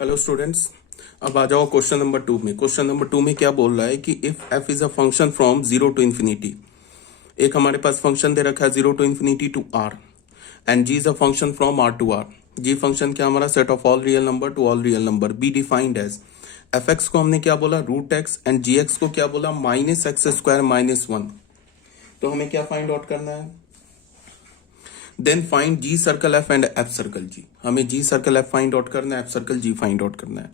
Hello students, अब आ जाओ question number 2 में। क्वेश्चन नंबर 2 में क्या बोल रहा है कि if f is a function from zero to infinity. एक हमारे पास फंक्शन दे रखा है zero to infinity to R, and g is a function from R to R. G function क्या हमारा set of all real number to all real number be defined as f x को हमने क्या बोला root x, and g x को क्या बोला minus x square minus one. तो हमें क्या फाइंड आउट करना है? Then find G circle F and F circle G. हमें G circle F find out करना है, F circle G find out करना है।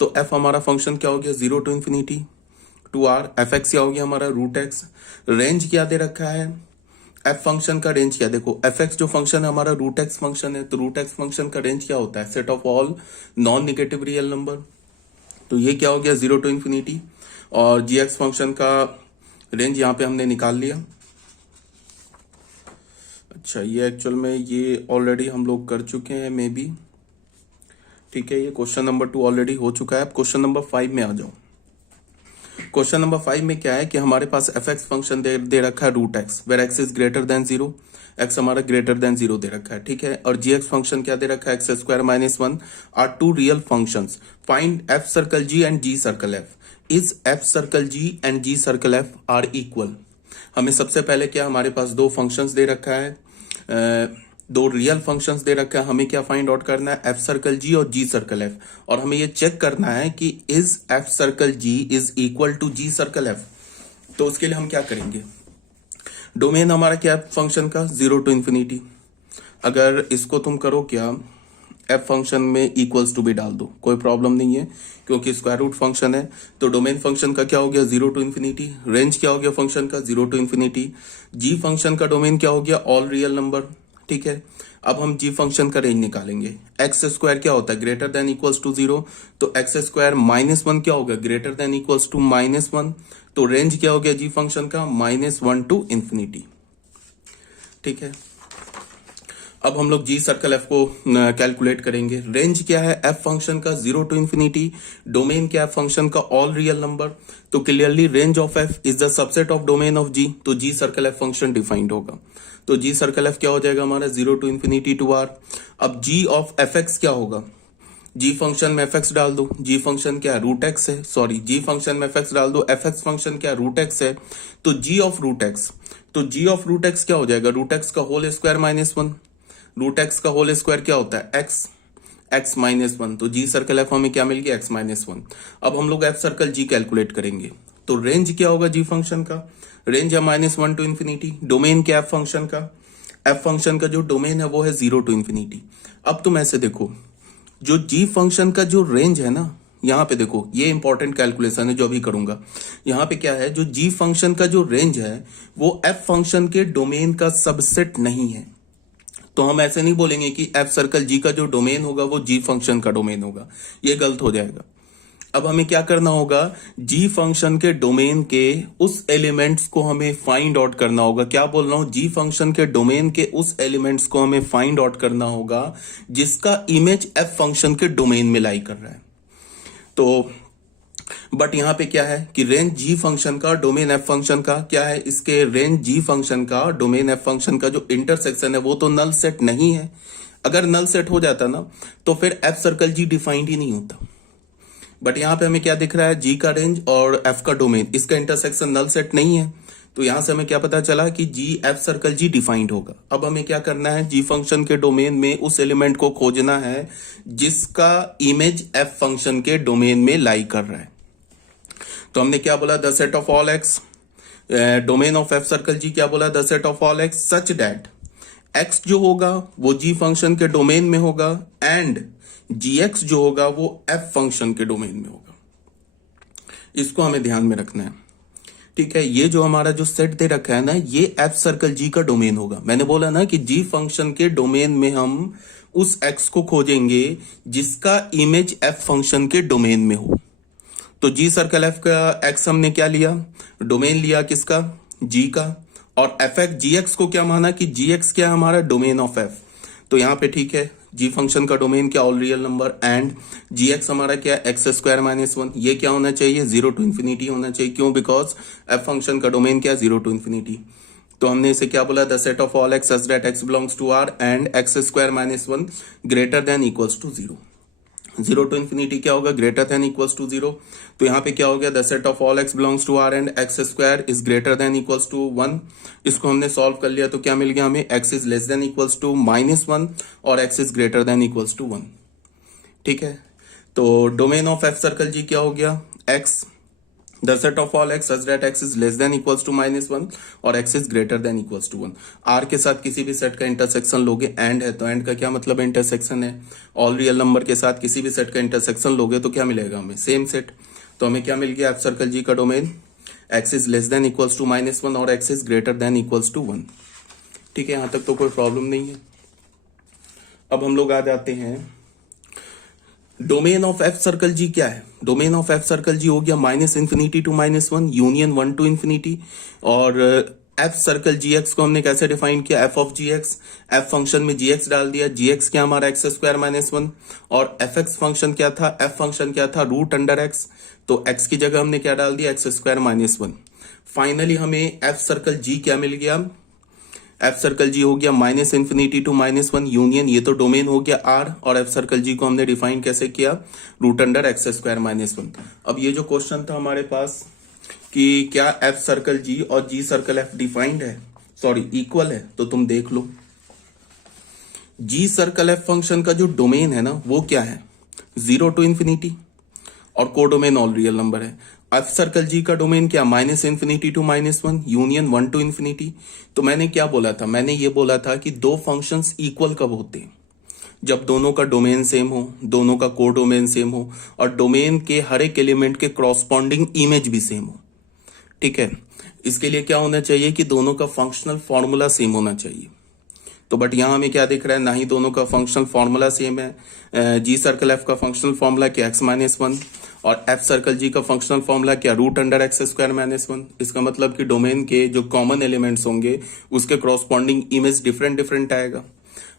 तो एफ हमारा फंक्शन क्या हो गया zero to infinity to R, F x क्या हो गया हमारा रूट एक्स। रेंज क्या दे रखा है? एफ फंक्शन का रेंज क्या? देखो एफ एक्स जो फंक्शन है हमारा रूट एक्स फंक्शन है, तो रूट एक्स फंक्शन का रेंज क्या होता है? Set of all non negative real number. तो ये क्या हो गया जीरो टू इन्फिनिटी। और जी एक्स फंक्शन का रेंज यहाँ पे हमने निकाल लिया। अच्छा, ये एक्चुअल में ये ऑलरेडी हम लोग कर चुके हैं मे बी। ठीक है, ये क्वेश्चन नंबर 2 ऑलरेडी हो चुका है। अब क्वेश्चन नंबर 5 में आ जाओ। क्वेश्चन नंबर 5 में क्या है कि हमारे पास एफ एक्स फंक्शन दे रखा है root x where x is greater than zero. X हमारा ग्रेटर देन जीरो दे रखा है, ठीक है। और जी एक्स फंक्शन क्या दे रखा है? X square minus one are two real functions. Find f circle g and g circle f. Is f circle g and g circle f are equal. हमें सबसे पहले क्या, हमारे पास दो फंक्शंस दे रखा है, दो रियल फंक्शंस दे रखा है। हमें क्या फाइंड आउट करना है? एफ सर्कल जी और जी सर्कल एफ। और हमें ये चेक करना है कि is f circle ji is equal to ji circle f. तो उसके लिए हम क्या करेंगे? डोमेन हमारा क्या है फंक्शन का? Zero to infinity. अगर इसको तुम करो क्या, एफ फंक्शन में इक्वल्स टू भी डाल दो, कोई प्रॉब्लम नहीं है क्योंकि स्क्वायर रूट फंक्शन है। तो डोमेन फंक्शन का क्या हो गया? Zero to infinity. रेंज क्या हो गया फंक्शन का? Zero to infinity. G function का डोमेन क्या हो गया? ऑल रियल नंबर, ठीक है। अब हम जी फंक्शन का रेंज निकालेंगे। एक्स स्क्वायर क्या होता है? Greater than equals to zero. तो एक्स स्क्वायर माइनस वन क्या होगा? Greater than equals to minus one. तो रेंज क्या हो गया जी फंक्शन का? माइनस वन टू इन्फिनिटी, ठीक है। अब हम लोग जी सर्कल एफ को कैलकुलेट करेंगे। रेंज क्या है एफ फंक्शन का? Zero to infinity. डोमेन क्या है फंक्शन का? All real number. तो clearly range of F is the subset of domain of G. तो जी सर्कल एफ फंक्शन डिफाइंड होगा। तो जी सर्कल एफ क्या हो जाएगा हमारा? Zero to infinity to R. अब जी ऑफ एफ एक्स क्या होगा? जी फंक्शन में एफ एक्स डाल दो। जी फंक्शन क्या रूट एक्स है, सॉरी जी फंक्शन में एफ एक्स डाल दो। एफ एक्स फंक्शन क्या रूट एक्स है। तो जी ऑफ रूट एक्स, तो जी ऑफ रूट एक्स क्या हो जाएगा? रूट एक्स का whole square minus one. Root x का होल स्क्वायर क्या होता है? एक्स। X minus one. तो जी सर्कल एफ हमें क्या मिल गया? X minus one. अब हम लोग एफ सर्कल जी कैलकुलेट करेंगे। तो रेंज क्या होगा जी फंक्शन का? रेंज है minus one to infinity. Domain क्या एफ फंक्शन का? एफ फंक्शन का जो डोमेन है वो है जीरो टू इन्फिनिटी। अब तुम ऐसे देखो, जो जी फंक्शन का जो रेंज है ना, यहां पे देखो ये इंपॉर्टेंट कैलकुलेशन है जो अभी करूंगा। यहां पे क्या है, जो जी फंक्शन का जो रेंज है वो एफ फंक्शन के डोमेन का सबसेट नहीं है। तो हम ऐसे नहीं बोलेंगे कि एफ सर्कल जी का जो डोमेन होगा वो जी फंक्शन का डोमेन होगा, ये गलत हो जाएगा। अब हमें क्या करना होगा? जी फंक्शन के डोमेन के उस एलिमेंट्स को हमें फाइंड आउट करना होगा। क्या बोल रहा हूं? जी फंक्शन के डोमेन के उस एलिमेंट्स को हमें फाइंड आउट करना होगा जिसका इमेज एफ फंक्शन के डोमेन में लाई कर रहा है। तो बट यहां पे क्या है कि रेंज जी फंक्शन का डोमेन एफ फंक्शन का क्या है? इसके रेंज जी फंक्शन का डोमेन एफ फंक्शन का जो इंटरसेक्शन है वो तो नल सेट नहीं है। अगर नल सेट हो जाता ना तो फिर एफ सर्कल जी डिफाइंड ही नहीं होता। बट यहां पे हमें क्या दिख रहा है? जी का रेंज और एफ का डोमेन, इसका इंटरसेक्शन नल सेट नहीं है। तो यहां से हमें क्या पता चला कि जी एफ सर्कल जी डिफाइंड होगा। अब हमें क्या करना है? जी फंक्शन के डोमेन में उस एलिमेंट को खोजना है जिसका इमेज एफ फंक्शन के डोमेन में लाई कर रहा है। तो हमने क्या बोला? The set of all X, domain of F circle जी क्या बोला? The set of all x such that X जो होगा वो जी फंक्शन के डोमेन में होगा एंड जी एक्स जो होगा वो एफ फंक्शन के डोमेन में होगा। इसको हमें ध्यान में रखना है, ठीक है। ये जो हमारा जो सेट दे रखा है ना, ये एफ सर्कल जी का डोमेन होगा। मैंने बोला ना कि जी फंक्शन के डोमेन में हम उस एक्स को खोजेंगे जिसका इमेज एफ फंक्शन के डोमेन में हो। तो जी सर्कल एफ का एक्स हमने क्या लिया? डोमेन लिया किसका? जी का। और एफ एक्स जी एक्स को क्या माना कि जी एक्स क्या है हमारा? Domain of F. तो यहां पे ठीक है, जी फंक्शन का डोमेन क्या? All real number. And g x हमारा क्या? X square minus one. ये क्या होना चाहिए? जीरो टू इन्फिनिटी होना चाहिए। क्यों? बिकॉज एफ फंक्शन का डोमेन क्या? Zero to infinity. तो हमने इसे क्या बोला? The set of all x such that x belongs to R and x square minus one greater than equals to zero. Zero to infinity क्या होगा, greater than equals to zero. तो यहाँ पे क्या हो गया, the set of all x belongs to R and x square is greater than equals to one. इसको हमने सॉल्व कर लिया तो क्या मिल गया हमें, X is less than equals to minus one और X is greater than equals to one. ठीक है, तो डोमेन ऑफ एफ सर्कल जी क्या हो गया, X the set of all x such that x is less than equals to minus one और X is greater than equals to one. R के साथ किसी भी सेट का इंटरसेक्शन लोगे, एंड है तो एंड का क्या मतलब है, इंटरसेक्शन है। ऑल रियल नंबर के साथ किसी भी सेट का इंटरसेक्शन लोगे तो क्या मिलेगा हमें, सेम सेट। तो हमें क्या मिल गया, एफ सर्कल जी का domain X is less than equals to minus one और X is greater than equals to one. ठीक है, यहां तक तो कोई प्रॉब्लम नहीं है। अब हम लोग आ जाते हैं, डोमेन ऑफ एफ सर्कल जी क्या है, domain of F circle g हो गया minus infinity to minus one union one to infinity. और एफ सर्कल जी एक्स को हमने कैसे डिफाइन किया, f of g x, f function में जी एक्स डाल दिया, जी एक्स क्या हमारा एक्स स्क्वायर माइनस वन, और एफ एक्स फंक्शन क्या था, एफ फंक्शन क्या था, रूट अंडर एक्स, तो एक्स की जगह हमने क्या डाल दिया, x square minus one. Finally हमें एफ सर्कल जी क्या मिल गया, एफ सर्कल जी हो गया minus infinity to minus one union, ये तो डोमेन हो गया आर, और एफ सर्कल जी को हमने डिफाइन कैसे किया, root under x square minus one. अब ये जो क्वेश्चन था हमारे पास कि क्या एफ सर्कल जी और जी सर्कल एफ डिफाइंड है, सॉरी इक्वल है, तो तुम देख लो जी सर्कल एफ फंक्शन का जो डोमेन है ना वो क्या है, जीरो टू इन्फिनिटी, और कोडोमेन ऑल रियल नंबर है। एफ सर्कल जी का डोमेन क्या, minus infinity to minus one union one to infinity. तो मैंने क्या बोला था, मैंने ये बोला था कि दो फंक्शंस इक्वल कब होते हैं, जब दोनों का डोमेन सेम हो, दोनों का कोडोमेन सेम हो, और डोमेन के हर एक एलिमेंट के क्रॉसपॉन्डिंग इमेज भी सेम हो। ठीक है, इसके लिए क्या होना चाहिए कि दोनों का फंक्शनल फॉर्मूला सेम होना चाहिए। तो बट यहां हमें क्या दिख रहा है, ना ही दोनों का फंक्शनल फॉर्मूला सेम है। जी सर्कल एफ का फंक्शनल फॉर्मूला क्या, एक्स माइनस वन, और एफ सर्कल जी का फंक्शनल फॉर्मूला क्या, root under x square minus one. इसका मतलब कि डोमेन के जो कॉमन एलिमेंट्स होंगे उसके क्रॉसपॉन्डिंग इमेज डिफरेंट डिफरेंट आएगा।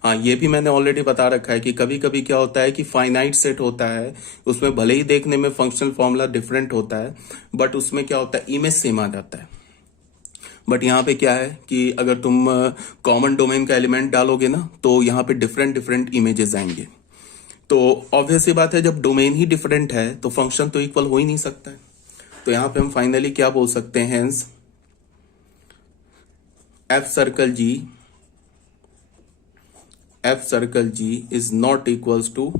हाँ, ये भी मैंने ऑलरेडी बता रखा है कि कभी कभी क्या होता है कि फाइनाइट सेट होता है, उसमें भले ही देखने में फंक्शनल फॉर्मूला डिफरेंट होता है बट उसमें क्या होता है, इमेज सेम आ जाता है। बट यहाँ पे क्या है कि अगर तुम कॉमन डोमेन का एलिमेंट डालोगे ना तो यहाँ पे डिफरेंट डिफरेंट इमेजेस आएंगे। तो ऑब्वियस सी बात है, जब डोमेन ही डिफरेंट है तो फंक्शन तो इक्वल हो ही नहीं सकता है। तो यहाँ पे हम फाइनली क्या बोल सकते हैं, hence F circle ji is not equals to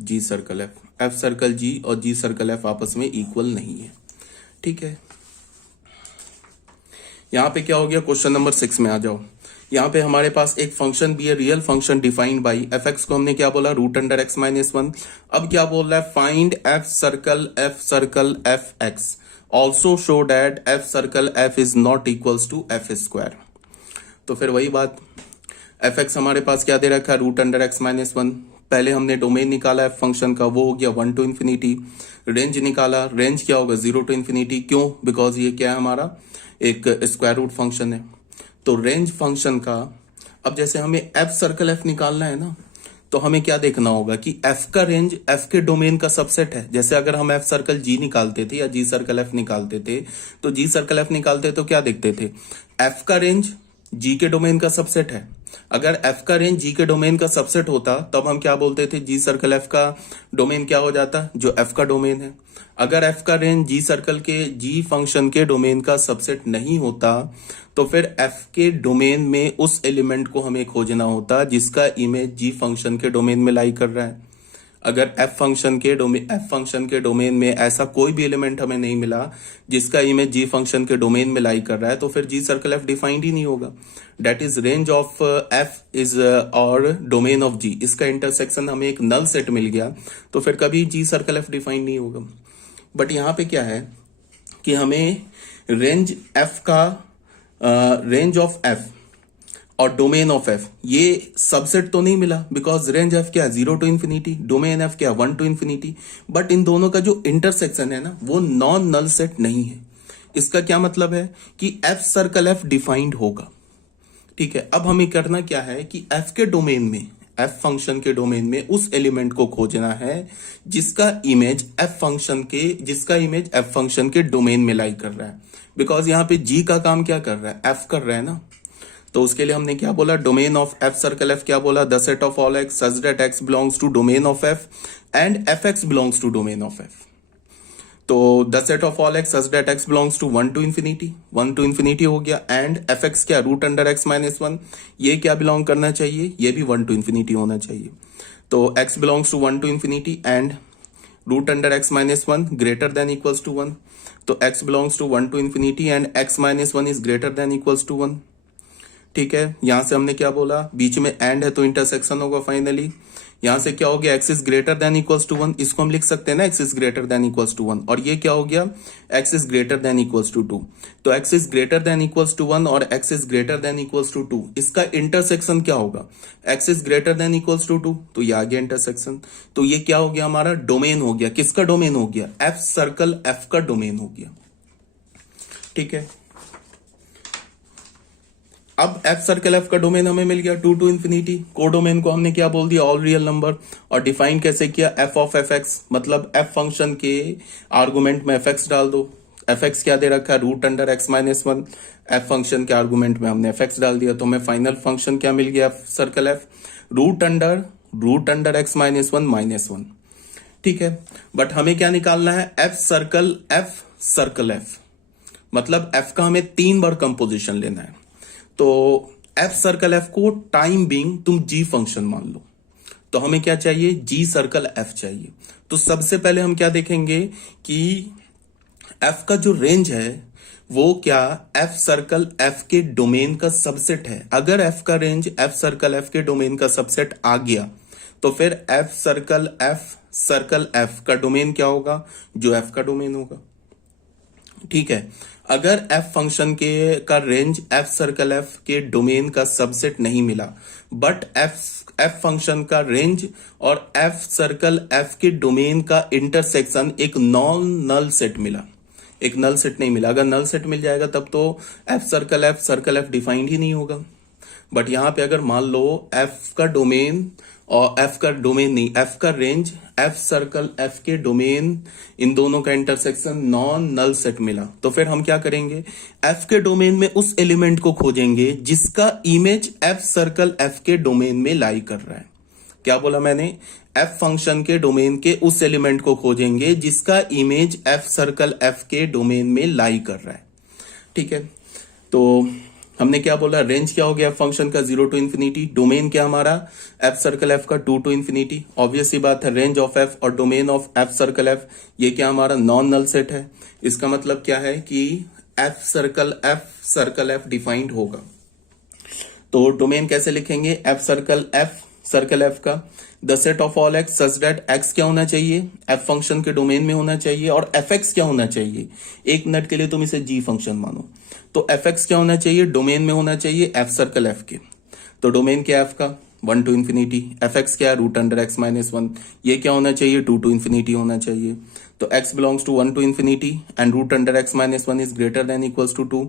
ji circle F. F circle जी और जी सर्कल एफ आपस में इक्वल नहीं है। ठीक है, यहां पे क्या हो गया, क्वेश्चन नंबर 6 में आ जाओ। यहां पे हमारे पास एक फंक्शन भी है, real function defined by f x को हमने क्या बोला, root under x minus one. अब क्या बोल रहा है, find f circle f x also show that f circle f is not equals to f square. तो फिर वही बात, एफ एक्स हमारे पास क्या दे रखा है, root under x minus one. पहले हमने डोमेन निकाला एफ फंक्शन का, वो हो गया वन टू इन्फिनिटी। रेंज निकाला, रेंज क्या होगा, जीरो टू इन्फिनिटी। क्यों, बिकॉज ये क्या है, हमारा एक स्क्वायर रूट फंक्शन है। तो रेंज फंक्शन का, अब जैसे हमें एफ सर्कल एफ निकालना है ना, तो हमें क्या देखना होगा कि एफ का रेंज एफ के डोमेन का सबसेट है। जैसे अगर हम एफ सर्कल जी निकालते थे या जी सर्कल एफ निकालते थे, तो जी सर्कल एफ निकालते तो क्या देखते थे, एफ का रेंज जी के डोमेन का सबसेट है। अगर एफ का रेंज जी के डोमेन का सबसेट होता तब हम क्या बोलते थे, जी सर्कल एफ का डोमेन क्या हो जाता, जो एफ का डोमेन है। अगर एफ का रेंज जी सर्कल के जी फंक्शन के डोमेन का सबसेट नहीं होता तो फिर एफ के डोमेन में उस एलिमेंट को हमें खोजना होता जिसका इमेज जी फंक्शन के डोमेन में लाई कर रहा है। अगर एफ फंक्शन के डोमेन में ऐसा कोई भी एलिमेंट हमें नहीं मिला जिसका इमेज जी फंक्शन के डोमेन में लाई कर रहा है, तो फिर जी सर्कल एफ डिफाइंड ही नहीं होगा। That is range of F is और डोमेन ऑफ जी, इसका इंटरसेक्शन हमें एक नल सेट मिल गया तो फिर कभी जी सर्कल एफ डिफाइंड नहीं होगा। बट यहाँ पे क्या है कि हमें रेंज एफ का रेंज ऑफ एफ और डोमेन ऑफ एफ ये सबसेट तो नहीं मिला, बिकॉज रेंज एफ क्या है, zero to infinity, domain F क्या, वन टू इन्फिनिटी। बट इन दोनों का जो इंटरसेक्शन है ना वो नॉन नल सेट नहीं है। इसका क्या मतलब है कि एफ सर्कल एफ डिफाइंड होगा। ठीक है, अब हमें करना क्या है कि एफ के डोमेन में, एफ फंक्शन के डोमेन में उस एलिमेंट को खोजना है जिसका इमेज एफ फंक्शन के डोमेन में लाई कर रहा है। बिकॉज यहाँ पे जी का काम क्या कर रहा है, एफ कर रहा है ना। तो उसके लिए हमने क्या बोला, domain of F circle F क्या बोला, the set of all x such that x belongs to domain of F and F X belongs to domain of F. तो the set of all x such that x belongs to 1 to infinity हो गया, and F x क्या, root under x minus 1, ये क्या belong करना चाहिए, ये भी 1 to infinity होना चाहिए। तो x belongs to 1 to infinity and root under x minus 1 greater than equals to 1। तो x belongs to 1 to infinity and x minus 1 is greater than equals to 1। ठीक है, यहां से हमने क्या बोला, बीच में एंड है तो इंटरसेक्शन होगा फाइनली। यहां से क्या हो गया, x is greater than equals to 1, इसको हम लिख सकते हैं ना, x is greater than equals to 1, और ये क्या हो गया, x is greater than equals to 2। तो x is greater than equals to 1 और x is greater than equals to 2, इसका इंटरसेक्शन क्या होगा, x is greater than equals to 2, तो ये आ गया इंटरसेक्शन। तो ये क्या हो गया, हमारा डोमेन हो गया, किसका डोमेन हो गया, f सर्कल f का डोमेन हो गया। ठीक है, अब एफ सर्कल एफ का डोमेन हमें मिल गया 2 to infinity। को डोमेन को हमने क्या बोल दिया, ऑल रियल नंबर, और डिफाइन कैसे किया, एफ ऑफ एफ एक्स, मतलब एफ फंक्शन के आर्गुमेंट में एफ एक्स डाल दो। एफ एक्स क्या दे रखा है, root under x minus 1, f function के आर्गुमेंट में हमने एफ एक्स डाल दिया, तो हमें फाइनल फंक्शन क्या मिल गया, f circle f, root under x minus 1 minus 1। ठीक है, बट हमें क्या निकालना है, एफ सर्कल एफ, मतलब एफ का हमें 3 बार कंपोजिशन लेना है। तो एफ सर्कल एफ को टाइम बीइंग तुम जी फंक्शन मान लो, तो हमें क्या चाहिए, जी सर्कल एफ चाहिए। तो सबसे पहले हम क्या देखेंगे कि एफ का जो रेंज है वो क्या एफ सर्कल एफ के डोमेन का सबसेट है। अगर एफ का रेंज एफ सर्कल एफ के डोमेन का सबसेट आ गया तो फिर एफ सर्कल एफ का डोमेन क्या होगा, जो एफ का डोमेन होगा। ठीक है, अगर एफ फंक्शन के का रेंज एफ सर्कल एफ के डोमेन का सबसेट नहीं मिला, बट एफ फंक्शन का रेंज और एफ सर्कल एफ के डोमेन का इंटरसेक्शन एक नॉन नल सेट मिला, एक नल सेट नहीं मिला। अगर नल सेट मिल जाएगा तब तो एफ सर्कल एफ डिफाइंड ही नहीं होगा। बट यहां पे अगर मान लो एफ का डोमेन और एफ का रेंज एफ सर्कल एफ के डोमेन, इन दोनों का इंटरसेक्शन नॉन नल सेट मिला, तो फिर हम क्या करेंगे, एफ के डोमेन में उस एलिमेंट को खोजेंगे जिसका इमेज एफ सर्कल एफ के डोमेन में लाई कर रहा है। क्या बोला मैंने, एफ फंक्शन के डोमेन के उस एलिमेंट को खोजेंगे जिसका इमेज एफ सर्कल एफ के डोमेन में लाई कर रहा है। ठीक है, तो हमने क्या बोला, रेंज क्या हो गया फंक्शन का 0 to infinity, डोमेन क्या हमारा एफ सर्कल एफ का 2 to infinity। ऑब्वियस सी बात है, रेंज ऑफ एफ और domain of F circle F ये क्या हमारा नॉन नल सेट है। इसका मतलब क्या है कि एफ सर्कल एफ डिफाइंड होगा। तो डोमेन कैसे लिखेंगे, एफ सर्कल एफ का the set of all x such that x क्या होना चाहिए, एफ फंक्शन के डोमेन में होना चाहिए, और एफ एक्स क्या होना चाहिए, एक मिनट के लिए तुम इसे जी फंक्शन मानो, तो एफ एक्स क्या होना चाहिए, डोमेन में होना चाहिए एफ सर्कल एफ के। तो डोमेन क्या है एफ का 1 to infinity, एफ एक्स क्या है रूट अंडर एक्स माइनस 1, ये क्या होना चाहिए 2 to infinity होना चाहिए। तो x belongs to 1 to infinity and root under x minus 1 is greater than equals to 2।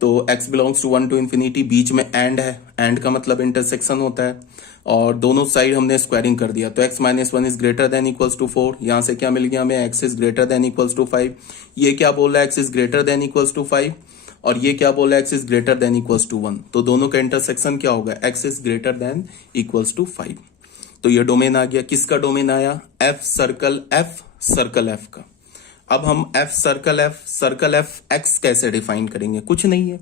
तो x belongs to 1 to infinity, बीच में एंड है, एंड का मतलब इंटरसेक्शन होता है, और दोनों साइड हमने स्क्वायरिंग कर दिया, तो x minus 1 is greater than equals to 4। यहां से क्या मिल गया हमें, x is greater than equals to 5। ये क्या बोल रहा है, x is greater than equals to 5, और ये क्या बोल रहा है, x is greater than equals to 1। तो दोनों का इंटरसेक्शन क्या होगा, x is greater than equals to 5। तो ये डोमेन आ गया, किसका डोमेन आया, एफ सर्कल एफ का। अब हम एफ सर्कल एफ एक्स कैसे डिफाइन करेंगे, कुछ नहीं है,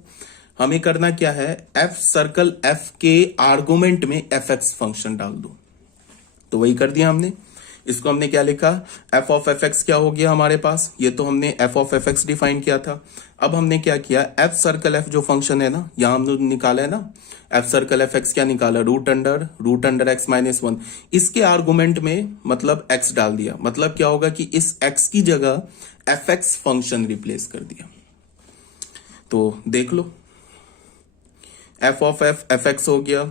हमें करना क्या है, एफ सर्कल एफ के आर्गुमेंट में एफ एक्स फंक्शन डाल दो। तो वही कर दिया हमने। इसको हमने क्या लिखा, एफ ऑफ एफ एक्स क्या हो गया हमारे पास, ये तो हमने F of F x define किया था। अब हमने क्या किया, एफ सर्कल एफ जो फंक्शन है ना, यहां हमने निकाला है ना, एफ सर्कल एफ एक्स क्या निकाला, रूट अंडर एक्स माइनस 1, इसके आर्गुमेंट में मतलब एक्स डाल दिया। मतलब क्या होगा कि इस एक्स की जगह एफ एक्स फंक्शन रिप्लेस कर दिया। तो देख लो, एफ ऑफ एफ एक्स हो गया,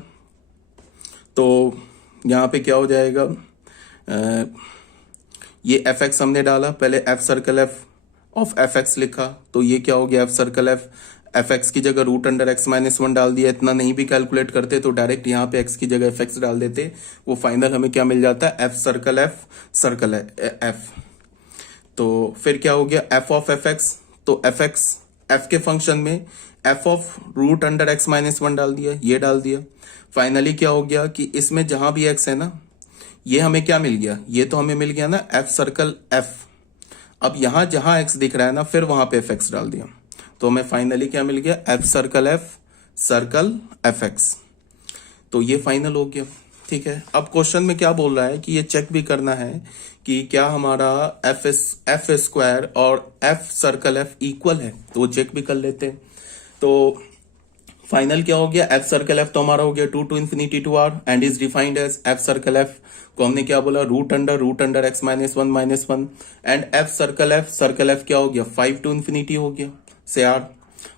तो यहां पे क्या हो जाएगा, ये एफ एक्स हमने डाला, पहले F circle F of F x लिखा, तो ये क्या हो गया, एफ सर्कल एफ एक्स की जगह रूट अंडर एक्स माइनस 1 डाल दिया। इतना नहीं भी कैलकुलेट करते तो डायरेक्ट यहाँ पे एक्स की जगह एफ एक्स डाल देते, वो फाइनल हमें क्या मिल जाता है, एफ सर्कल एफ। तो फिर क्या हो गया, एफ ऑफ एफ एक्स, तो एफ एक्स एफ के फंक्शन में f of root under x minus one डाल दिया, ये डाल दिया। फाइनली क्या हो गया कि इसमें जहां भी एक्स है ना, ये हमें क्या मिल गया, ये तो हमें मिल गया ना एफ सर्कल एफ। अब यहां जहां एक्स दिख रहा है ना, फिर वहां पे एफ एक्स डाल दिया, तो हमें फाइनली क्या मिल गया, एफ सर्कल एफ एक्स। तो ये फाइनल हो गया। ठीक है, अब क्वेश्चन में क्या बोल रहा है कि ये चेक भी करना है कि क्या हमारा एफ स्क्वायर और एफ सर्कल एफ इक्वल है, तो वो चेक भी कर लेते हैं। तो फाइनल क्या हो गया, एफ सर्कल एफ तो हमारा हो गया 2 to infinity to r and is defined as f circle f को हमने क्या बोला, root under x minus one and F circle F क्या हो गया, 5 to infinity हो गया से r,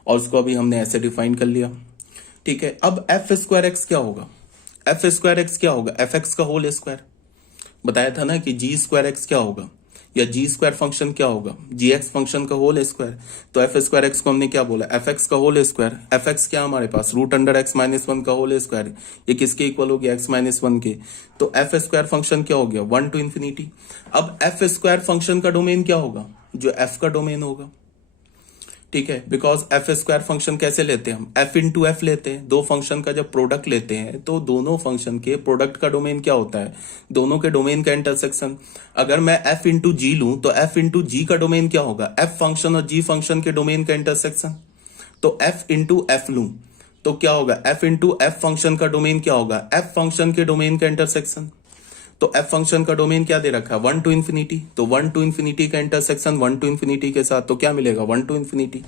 और उसको अभी हमने ऐसे डिफाइन कर लिया। ठीक है, अब एफ स्क्वायर एक्स क्या होगा, एफ स्क्वायर एक्स क्या होगा, एफ एक्स का होल स्क्वायर। बताया था ना कि जी स्क्वायर एक्स क्या होगा, या जी स्क्वायर फंक्शन क्या होगा, जी एक्स फंक्शन का होल स्क्वायर। तो एफ स्क्वायर एक्स को हमने क्या बोला, एफ एक्स का होल स्क्वायर। एफ एक्स क्या हमारे पास, root under x minus one का होल स्क्वायर। ये किसके इक्वल हो गया, एक्स माइनस वन के। तो एफ स्क्वायर फंक्शन क्या हो गया, 1 to infinity। अब एफ स्क्वायर फंक्शन का डोमेन क्या होगा, जो एफ का डोमेन होगा। ठीक है, बिकॉज एफ स्क्वायर फंक्शन कैसे लेते हैं हम, एफ इंटू एफ लेते हैं। दो फंक्शन का जब प्रोडक्ट लेते हैं तो दोनों फंक्शन के प्रोडक्ट का डोमेन क्या होता है, दोनों के डोमेन का इंटरसेक्शन। अगर मैं एफ इंटू जी लूं तो एफ इंटू जी का डोमेन क्या होगा, एफ फंक्शन और जी फंक्शन के डोमेन का इंटरसेक्शन। तो एफ इंटू एफ लूं तो क्या होगा, एफ इंटू एफ फंक्शन का डोमेन क्या होगा, एफ फंक्शन के डोमेन का इंटरसेक्शन। तो एफ फंक्शन का डोमेन क्या दे रखा है, 1 to infinity। तो 1 to infinity का इंटरसेक्शन 1 to infinity के साथ, तो क्या मिलेगा, 1 to infinity।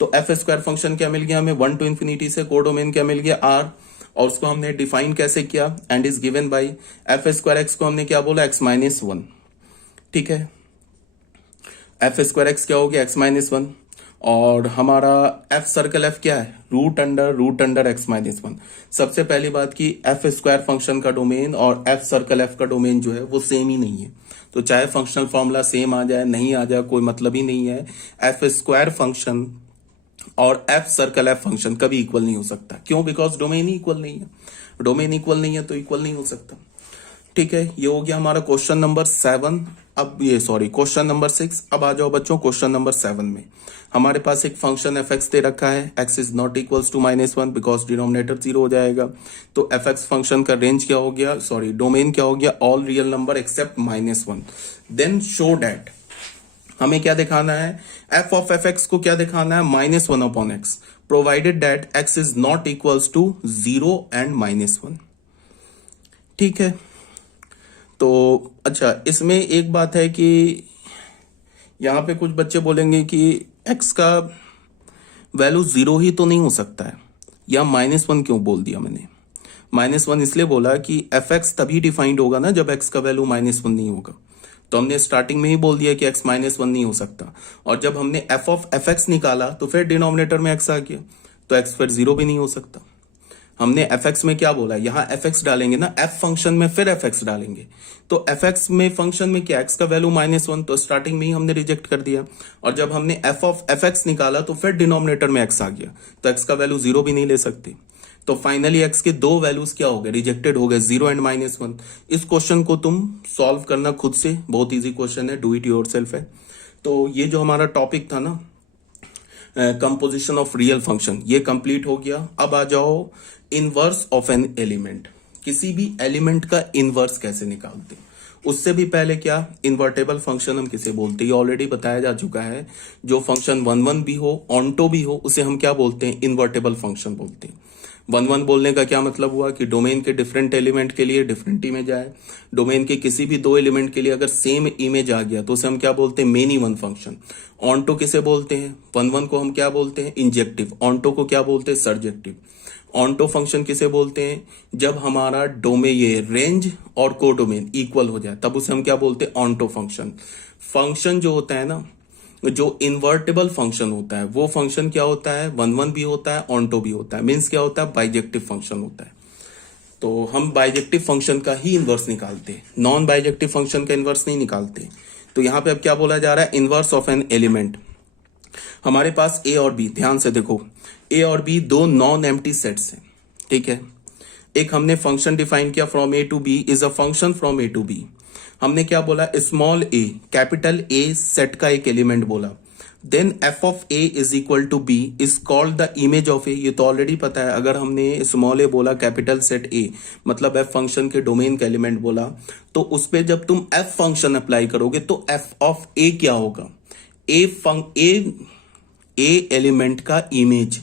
तो एफ स्क्वायर फंक्शन क्या मिल गया हमें, 1 to infinity से कोडोमेन क्या मिल गया, आर, और उसको हमने डिफाइन कैसे किया, and is given by F square X को हमने क्या बोला, एक्स माइनस वन। ठीक है, एफ स्क्वायर एक्स क्या हो गया, एक्स माइनस वन, और हमारा एफ सर्कल एफ क्या है, root under x minus one. सबसे पहली बात की एफ स्क्वायर फंक्शन का डोमेन और एफ सर्कल एफ का डोमेन जो है वो सेम ही नहीं है। तो चाहे फंक्शनल फॉर्मूला सेम आ जाए नहीं आ जाए कोई मतलब ही नहीं है, एफ स्क्वायर फंक्शन और एफ सर्कल एफ फंक्शन कभी इक्वल नहीं हो सकता। क्यों, बिकॉज डोमेन ही इक्वल नहीं है। डोमेन इक्वल नहीं है तो इक्वल नहीं हो सकता। ठीक है, ये हो गया हमारा क्वेश्चन नंबर 7। अब ये क्वेश्चन नंबर 6। अब आ जाओ बच्चों क्वेश्चन नंबर 7 में। हमारे पास एक फंक्शन एफ एक्स दे रखा है, x is not equals to -1 because denominator 0 हो जाएगा। तो एफ एक्स फंक्शन का रेंज क्या हो गया, डोमेन क्या हो गया, all real number except -1। Then show that, हमें क्या दिखाना है, एफ ऑफ एफ एक्स को क्या दिखाना है, -1 upon x, provided that x is not equals to 0 and -1। ठीक है, तो अच्छा इसमें एक बात है कि यहां पे कुछ बच्चे बोलेंगे कि x का वैल्यू 0 ही तो नहीं हो सकता है, या -1 क्यों बोल दिया मैंने। -1 इसलिए बोला कि एफ एक्स तभी डिफाइंड होगा ना जब x का वैल्यू -1 नहीं होगा। तो हमने स्टार्टिंग में ही बोल दिया कि x -1 नहीं हो सकता, और जब हमने f ऑफ एफ एक्स निकाला तो फिर डिनोमिनेटर में x आ गया, तो x फिर 0 भी नहीं हो सकता। हमने एफ एक्स में क्या बोला, यहां एफ एक्स डालेंगे ना एफ फंक्शन में, फिर एफ एक्स डालेंगे। तो एफ एक्स में फंक्शन में क्या, एक्स का वैल्यू -1, तो स्टार्टिंग में ही हमने रिजेक्ट कर दिया। और जब हमने एफ ऑफ एफ एक्स निकाला तो फिर डिनोमिनेटर में एक्स आ गया, तो एक्स का वैल्यू 0 भी नहीं ले सकते। तो फाइनली एक्स के दो वैल्यूज क्या हो गए, रिजेक्टेड हो गए, 0 एंड -1। इस क्वेश्चन को तुम सॉल्व करना खुद से, बहुत ईजी क्वेश्चन है, डू इट योरसेल्फ है। तो ये जो हमारा टॉपिक था ना, कंपोजिशन ऑफ रियल फंक्शन, ये कंप्लीट हो गया। अब आ जाओ इनवर्स ऑफ एन एलिमेंट। किसी भी एलिमेंट का इनवर्स कैसे निकालते हैं, उससे भी पहले क्या, इन्वर्टेबल फंक्शन हम किसे बोलते हैं, ऑलरेडी बताया जा चुका है। जो फंक्शन 1 भी हो, ऑन्टो भी हो, उसे हम क्या बोलते हैं, इन्वर्टेबल फंक्शन बोलते हैं। 1 बोलने का क्या मतलब हुआ कि डोमेन के डिफरेंट एलिमेंट के लिए डिफरेंट इमेज आए। डोमेन के किसी भी दो एलिमेंट के लिए अगर सेम इमेज आ गया तो उसे हम क्या बोलते हैं, मेनी वन फंक्शन। ऑन्टो किसे बोलते हैं, 1 को हम क्या बोलते हैं, इंजेक्टिव। ऑन्टो को क्या बोलते हैं, सर्जेक्टिव। ऑन्टो फंक्शन किसे बोलते हैं, जब हमारा डोमेन ये रेंज और कोडोमेन इक्वल हो जाए तब उसे हम क्या बोलते हैं, ऑन्टो फंक्शन। फंक्शन जो होता है ना, जो इन्वर्टेबल फंक्शन होता है वो फंक्शन क्या होता है, 1 भी होता है, ऑन्टो भी होता है। मीन्स क्या होता है, बाइजेक्टिव फंक्शन होता है। तो हम बाइजेक्टिव फंक्शन का ही इनवर्स निकालते हैं, नॉन बाइजेक्टिव फंक्शन का इनवर्स नहीं निकालते। तो यहां पे अब क्या बोला जा रहा है, इनवर्स ऑफ एन एलिमेंट। हमारे पास ए और बी, ध्यान से देखो, ए और बी दो नॉन एम्प्टी सेट्स हैं। ठीक है, एक हमने फंक्शन डिफाइन किया from A to B is a function from A to B. हमने क्या बोला, small A capital A set का एक एलिमेंट बोला। Then F of A is equal to B is called the image of A. ये तो already पता है, अगर हमने स्मॉल ए बोला कैपिटल सेट ए मतलब एफ फंक्शन के डोमेन का एलिमेंट बोला, तो उस पे जब तुम एफ फंक्शन अप्लाई करोगे तो एफ ऑफ ए क्या होगा, ए एलिमेंट का इमेज,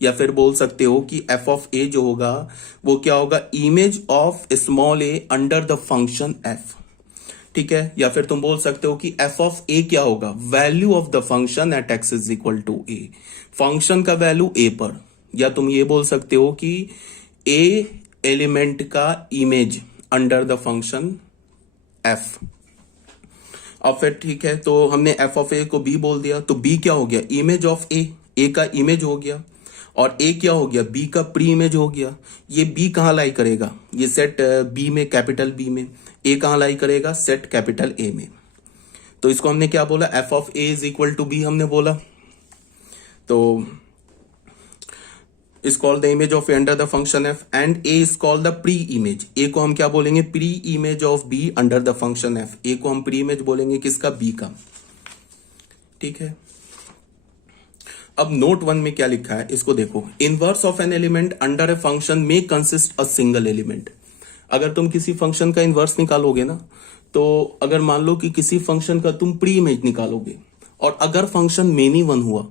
या फिर बोल सकते हो कि एफ ऑफ ए जो होगा वो क्या होगा, image of small A under the function F. ठीक है, या फिर तुम बोल सकते हो कि एफ ऑफ ए क्या होगा, value of the function at x is equal to a, function का वैल्यू ए पर। या तुम ये बोल सकते हो कि ए एलिमेंट का image under the function f. अब फिर ठीक है, तो हमने एफ ऑफ ए को बी बोल दिया, तो बी क्या हो गया, इमेज ऑफ ए का इमेज हो गया, और ए क्या हो गया, बी का प्री इमेज हो गया। ये बी कहां लाई करेगा, ये सेट बी में, कैपिटल बी में, ए कहां लाई करेगा, सेट कैपिटल ए में। तो इसको हमने क्या बोला, F of A is equal to B हमने बोला। तो is called the image of A under the function F and A is called the pre image. A को हम क्या बोलेंगे, pre image of B under the function F. A को हम pre image बोलेंगे किसका, बी का। ठीक है, अब नोट 1 में क्या लिखा है इसको देखो, inverse of an element under a function में कंसिस्ट अ सिंगल एलिमेंट। अगर तुम किसी फंक्शन का इनवर्स निकालोगे ना, तो अगर मान लो कि किसी फंक्शन का तुम प्री इमेज निकालोगे, और अगर फंक्शन मेनी वन हुआ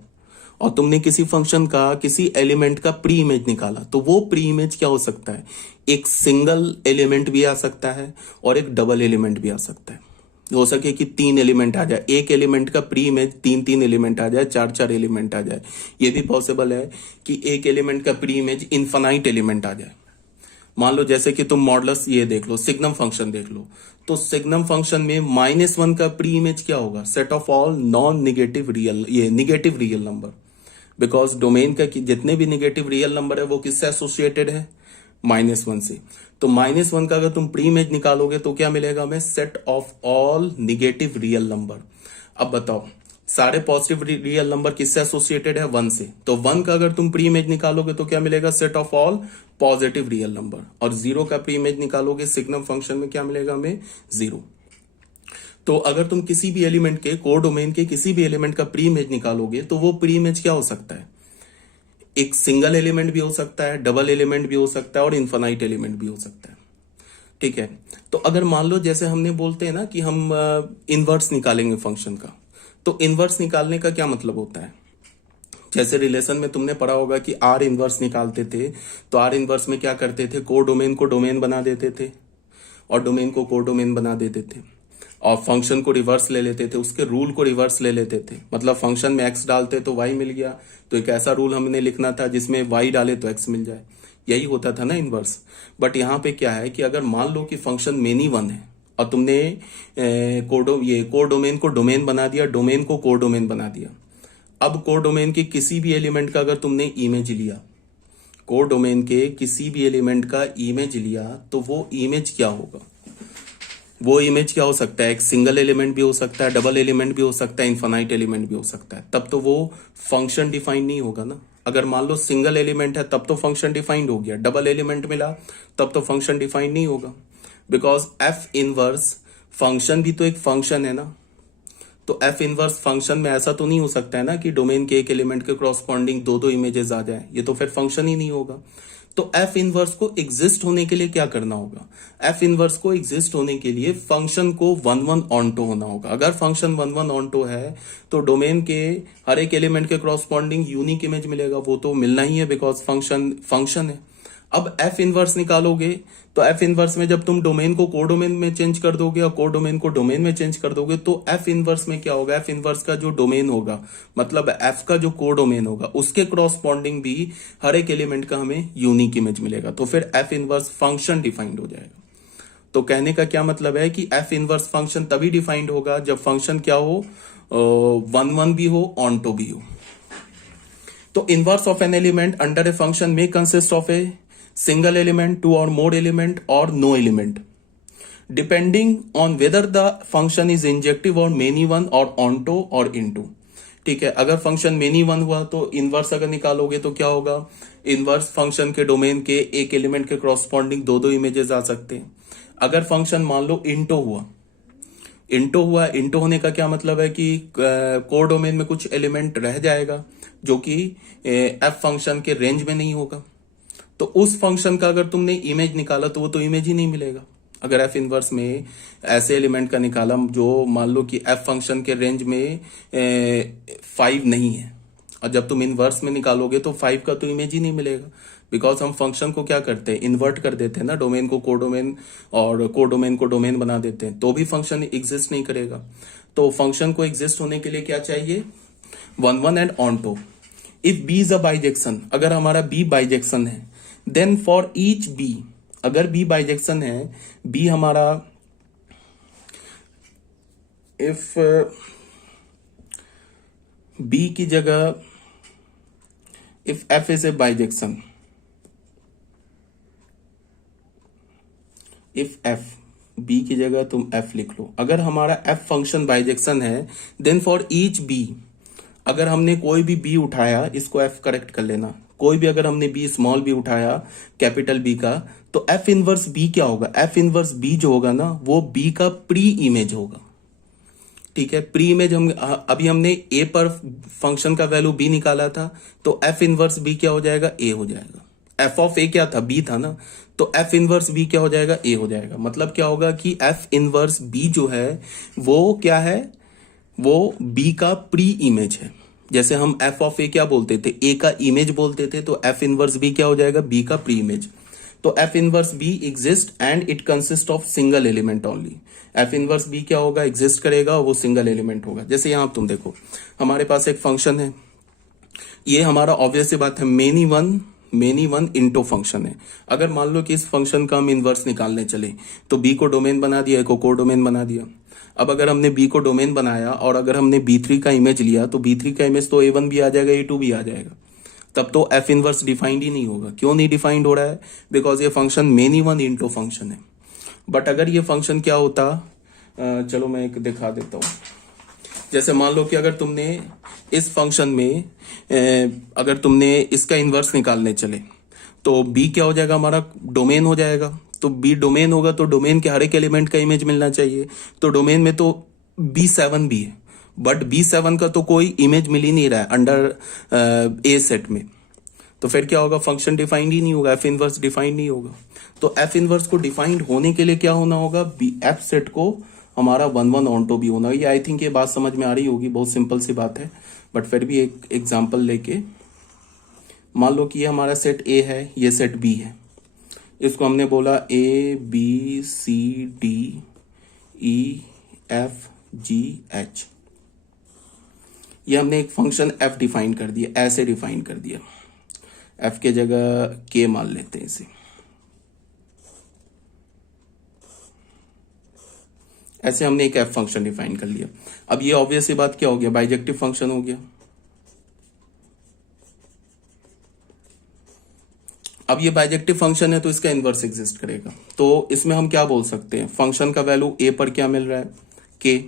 और तुमने किसी फंक्शन का किसी एलिमेंट का प्री इमेज निकाला, तो वो प्री इमेज क्या हो सकता है, एक सिंगल एलिमेंट भी आ सकता है और एक डबल एलिमेंट भी आ सकता है। हो सके कि 3 एलिमेंट आ जाए, एक एलिमेंट का प्री इमेज 3 एलिमेंट आ जाए, 4 एलिमेंट आ जाए। ये भी पॉसिबल है कि एक एलिमेंट का प्री इमेज इनफाइनाइट एलिमेंट आ जाए। मान लो जैसे कि तुम मॉडुलस ये देख लो, सिग्नम फंक्शन देख लो, तो सिग्नम फंक्शन में -1 का प्री इमेज क्या होगा, set of all non negative real, ये negative real number, because domain का जितने भी निगेटिव रियल नंबर है वो किससे एसोसिएटेड है, -1 से। तो -1 का अगर तुम प्री इमेज निकालोगे तो क्या मिलेगा हमें, set of all negative real number. अब बताओ सारे पॉजिटिव रियल नंबर किससे एसोसिएटेड है, 1 से। तो 1 का अगर तुम प्री इमेज निकालोगे तो क्या मिलेगा, set of all positive real number. और 0 का प्री इमेज निकालोगे सिग्नम फंक्शन में क्या मिलेगा हमें, 0। तो अगर तुम किसी भी एलिमेंट के कोर डोमेन के किसी भी एलिमेंट का प्री इमेज निकालोगे तो वो प्री इमेज क्या हो सकता है, एक सिंगल एलिमेंट भी हो सकता है, डबल एलिमेंट भी हो सकता है और इनफाइनाइट एलिमेंट भी हो सकता है। ठीक है, तो अगर मान लो जैसे हमने बोलते हैं ना कि हम इनवर्स निकालेंगे फंक्शन का, तो इनवर्स निकालने का क्या मतलब होता है, जैसे रिलेशन में तुमने पढ़ा होगा कि आर इनवर्स निकालते थे, तो आर इनवर्स में क्या करते थे, कोर डोमेन को डोमेन बना देते थे और डोमेन को कोर डोमेन बना देते थे, और फंक्शन को रिवर्स ले लेते थे, उसके रूल को रिवर्स ले लेते थे। मतलब फंक्शन में एक्स डालते तो वाई मिल गया, तो एक ऐसा रूल हमने लिखना था जिसमें वाई डाले तो एक्स मिल जाए, यही होता था ना इनवर्स। बट यहाँ पे क्या है कि अगर मान लो कि फंक्शन मेनी वन है और तुमने कोर डोमेन को डोमेन बना दिया, डोमेन को कोर डोमेन बना दिया। अब कोर डोमेन के किसी भी एलिमेंट का अगर तुमने इमेज लिया, कोर डोमेन के किसी भी एलिमेंट का इमेज लिया, तो वो इमेज क्या होगा, वो इमेज क्या हो सकता है, एक सिंगल एलिमेंट भी हो सकता है, डबल एलिमेंट भी हो सकता है, इनफाइनाइट एलिमेंट भी हो सकता है। तब तो वो फंक्शन डिफाइंड नहीं होगा ना। अगर मान लो सिंगल एलिमेंट है तब तो फंक्शन डिफाइंड हो गया, डबल एलिमेंट मिला तब तो फंक्शन डिफाइंड नहीं होगा, बिकॉज एफ इनवर्स फंक्शन भी तो एक फंक्शन है ना। तो एफ इनवर्स फंक्शन में ऐसा तो नहीं हो सकता है ना कि डोमेन के एक एलिमेंट के क्रॉसपॉन्डिंग दो इमेजेस आ जाए, ये तो फिर फंक्शन ही नहीं होगा। तो एफ इनवर्स को एग्जिस्ट होने के लिए क्या करना होगा, एफ इनवर्स को एग्जिस्ट होने के लिए फंक्शन को 1 ऑनटो होना होगा। अगर फंक्शन 1 ऑनटो है तो डोमेन के हर एक एलिमेंट के क्रॉसपॉन्डिंग यूनिक इमेज मिलेगा, वो तो मिलना ही है बिकॉज फंक्शन है। अब एफ इनवर्स निकालोगे तो एफ इनवर्स में जब तुम डोमेन को कोर डोमेन में चेंज कर दोगे और कोर डोमेन को डोमेन में चेंज कर दोगे, तो एफ इनवर्स में क्या होगा, एफ इनवर्स का जो डोमेन होगा, मतलब एफ का जो कोर डोमेन होगा, उसके क्रॉसपॉन्डिंग भी हर एक एलिमेंट का हमें यूनिक इमेज मिलेगा। तो फिर एफ इनवर्स फंक्शन डिफाइंड हो जाएगा। तो कहने का क्या मतलब है कि एफ इनवर्स फंक्शन तभी डिफाइंड होगा जब फंक्शन क्या हो, 1 भी हो, ऑनटो भी हो। तो inverse of an element under a function में consist of a single element, 2 or more element or no element, depending on whether the function is injective or many one or onto or into। ठीक है, अगर function many one हुआ तो inverse अगर निकालोगे तो क्या होगा, इनवर्स फंक्शन के डोमेन के एक एलिमेंट के क्रॉसपॉन्डिंग दो इमेजेस आ सकते हैं। अगर फंक्शन मान लो इंटो हुआ, इंटो हुआ, इंटो होने का क्या मतलब है कि कोडोमेन में कुछ एलिमेंट रह जाएगा जो कि एफ फंक्शन के रेंज में नहीं होगा। तो उस फंक्शन का अगर तुमने इमेज निकाला तो वो तो इमेज ही नहीं मिलेगा। अगर एफ इनवर्स में ऐसे एलिमेंट का निकाला जो मान लो कि एफ फंक्शन के रेंज में 5 नहीं है, और जब तुम इनवर्स में निकालोगे तो 5 का तो इमेज ही नहीं मिलेगा। बिकॉज हम फंक्शन को क्या करते हैं, इन्वर्ट कर देते हैं ना, डोमेन को कोडोमेन और कोडोमेन को डोमेन बना देते हैं, तो भी फंक्शन एग्जिस्ट नहीं करेगा। तो फंक्शन को एग्जिस्ट होने के लिए क्या चाहिए, 1 1 and onto. If b is a bijection, अगर हमारा बी बाइजेक्शन है, देन फॉर ईच बी, अगर बी बाइजेक्शन है, बी हमारा इफ बी की जगह if f is a bijection, if f, b की जगह तुम एफ लिख लो, अगर हमारा एफ फंक्शन बाइजेक्शन है, देन फॉर ईच बी, अगर हमने कोई भी बी उठाया, इसको एफ करेक्ट कर लेना, कोई भी अगर हमने बी स्मॉल बी उठाया कैपिटल बी का, तो एफ इनवर्स बी क्या होगा, एफ इनवर्स बी जो होगा ना वो बी का प्री इमेज होगा। ठीक है, प्री इमेज हम अभी हमने ए पर फंक्शन का वैल्यू बी निकाला था, तो एफ इनवर्स बी क्या हो जाएगा, ए हो जाएगा। एफ ऑफ ए क्या था, बी था ना, तो एफ इनवर्स बी क्या हो जाएगा, ए हो जाएगा। मतलब क्या होगा कि एफ इनवर्स बी जो है वो क्या है, वो बी का प्री इमेज है। जैसे हम एफ ऑफ ए क्या बोलते थे, ए का इमेज बोलते थे, तो एफ इनवर्स बी क्या हो जाएगा, बी का प्री इमेज। तो f inverse b exist and it consist of single element only. F inverse b क्या होगा, एग्जिस्ट करेगा, वो सिंगल एलिमेंट होगा। जैसे यहां तुम देखो, हमारे पास एक फंक्शन है, ये हमारा ऑब्वियस सी बात है मेनी वन इंटो फंक्शन है। अगर मान लो कि इस फंक्शन का हम इनवर्स निकालने चले, तो बी को डोमेन बना दिया, ए को कोडोमेन बना दिया। अब अगर हमने बी को डोमेन बनाया और अगर हमने B3 का इमेज लिया, तो B3 का इमेज तो A1 भी आ जाएगा, A2 भी आ जाएगा, तब तो एफ इनवर्स डिफाइंड ही नहीं होगा। क्यों नहीं डिफाइंड हो रहा है, बिकॉज ये function many one into function है। बट अगर ये फंक्शन क्या होता, चलो मैं एक दिखा देता हूं। जैसे मान लो कि अगर तुमने इस फंक्शन में अगर तुमने इसका इनवर्स निकालने चले, तो बी क्या हो जाएगा, हमारा डोमेन हो जाएगा। तो बी डोमेन होगा तो डोमेन के हर एक एलिमेंट का इमेज मिलना चाहिए। तो डोमेन में तो B7 भी है, बट B7 का तो कोई इमेज मिल ही नहीं रहा है अंडर ए सेट में। तो फिर क्या होगा, फंक्शन डिफाइंड ही नहीं होगा, एफ इनवर्स डिफाइंड नहीं होगा। तो एफ इनवर्स को डिफाइंड होने के लिए क्या होना होगा, एफ सेट को हमारा 1 1 ऑन भी होना। ये आई थिंक ये बात समझ में आ रही होगी, बहुत सिंपल सी बात है। बट फिर भी एक एग्जाम्पल लेके, मान लो कि ये हमारा सेट ए है, ये सेट बी है, इसको हमने बोला ABCDEFGH। ये हमने एक फंक्शन f डिफाइन कर दिया, ऐसे डिफाइन कर दिया, f के जगह k मान लेते हैं इसे। ऐसे हमने एक f फंक्शन डिफाइन कर लिया। अब ये ऑब्वियस सी बात क्या हो गया, बाइजेक्टिव फंक्शन हो गया। अब ये बाइजेक्टिव फंक्शन है तो इसका इनवर्स एग्जिस्ट करेगा। तो इसमें हम क्या बोल सकते हैं, फंक्शन का वैल्यू a पर क्या मिल रहा है, k।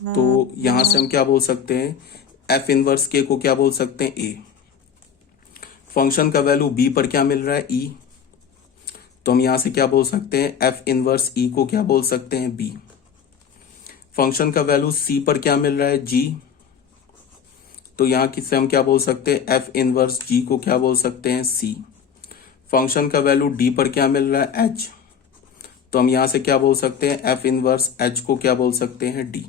तो यहां से हम क्या बोल सकते हैं, f इनवर्स k को क्या बोल सकते हैं, a। फंक्शन का वैल्यू b पर क्या मिल रहा है, e। तो हम यहां से क्या बोल सकते हैं, f इनवर्स e को क्या बोल सकते हैं, b। फंक्शन का वैल्यू c पर क्या मिल रहा है, g। तो यहां किससे हम क्या बोल सकते हैं, f इनवर्स g को क्या बोल सकते हैं, c। फंक्शन का वैल्यू d पर क्या मिल रहा है, h। तो हम यहां से क्या बोल सकते हैं, f इनवर्स h को क्या बोल सकते हैं, d।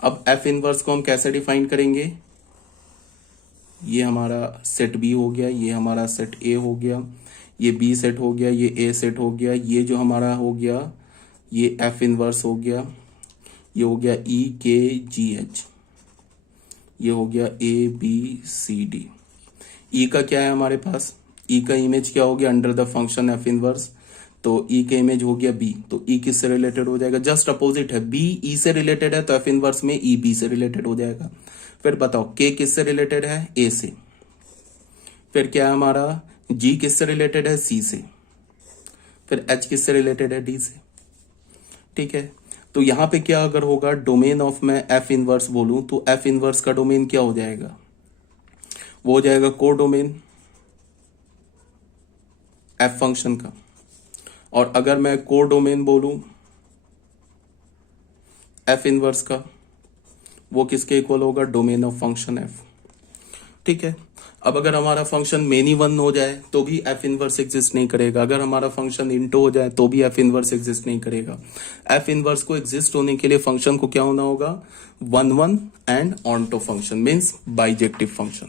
अब f इनवर्स को हम कैसे डिफाइन करेंगे, ये हमारा सेट b हो गया, ये हमारा सेट a हो गया, ये b सेट हो गया, ये a सेट हो गया, ये जो हमारा हो गया ये f इनवर्स हो गया, ये हो गया EKGH, ये हो गया ABCD। E का क्या है हमारे पास, E का इमेज क्या हो गया under the function f inverse, तो E का इमेज हो गया B। तो E किससे रिलेटेड हो जाएगा, जस्ट अपोजिट है, B E से रिलेटेड है तो f इनवर्स में E B से रिलेटेड हो जाएगा। फिर बताओ K किससे रिलेटेड है, A से। फिर क्या है हमारा, G किससे रिलेटेड है, C से। फिर H किससे रिलेटेड है, D से। ठीक है, तो यहां पे क्या अगर होगा, डोमेन ऑफ मैं f इनवर्स बोलूं तो f इनवर्स का डोमेन क्या हो जाएगा, वो हो जाएगा कोडोमेन f फंक्शन का। और अगर मैं कोडोमेन बोलूं एफ इनवर्स का, वो किसके इक्वल होगा, डोमेन ऑफ फंक्शन एफ। ठीक है, अब अगर हमारा फंक्शन मेनी वन हो जाए तो भी एफ इनवर्स एग्जिस्ट नहीं करेगा, अगर हमारा फंक्शन इंटो हो जाए तो भी एफ इनवर्स एग्जिस्ट नहीं करेगा। एफ इनवर्स को एग्जिस्ट होने के लिए फंक्शन को क्या होना होगा, 1 1 and onto function means bijective function.